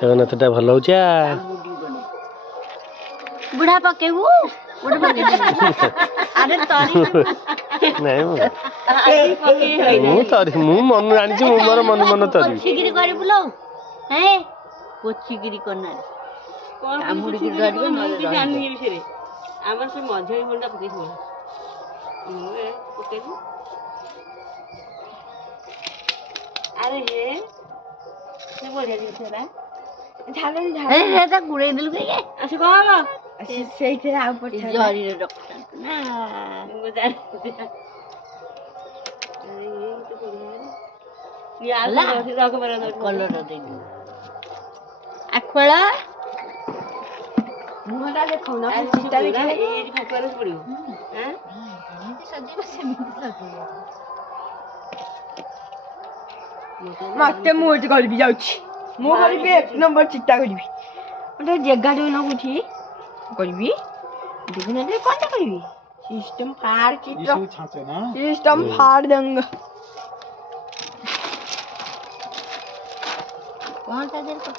ଜଗନ୍ନାଥଟା ଭଲ ହଉଛି ବୁଢା ପକେଇବୁ ମୁଁ ମନ ଜାଣିଛି ମୁଁ ମୋର ମନ ମନ ତରି କରିବୁ ଲୋ ପୋଚିକିରି କନାରେ ଆମର ସେ ମଝି ମୁଣ୍ଡା ପକେଇଥିବ ଆରେ ହେ ବଢିଆ ଜିନିଷ ଗୁଡେଇ ଦେଲୁ ଆସ କଣ ସେଇଥିରେ ଆଉ ଜରିରେ ରଖୁଛନ୍ତି ନା କଲର ଦେଇଦେଲୁ ଆଖୋଳ ମୁହଁଟା ଦେଖଉନ ପଡିବ ମତେ ମୁଁ ଏଠି କରିବି ଯାଉଛି ମୁଁ କରିବି 1 ନମ୍ବର ଚିତା କରିବି ଗୋଟେ ଜାଗା ଦଉନ କୋଉଠି କରିବି କଣଟା କରିବି ସିଷ୍ଟମ ଫାड़ ଚିତ୍ର ସିଷ୍ଟମ ଫାड़ ଦंग କଣ ତା ଦେହରେ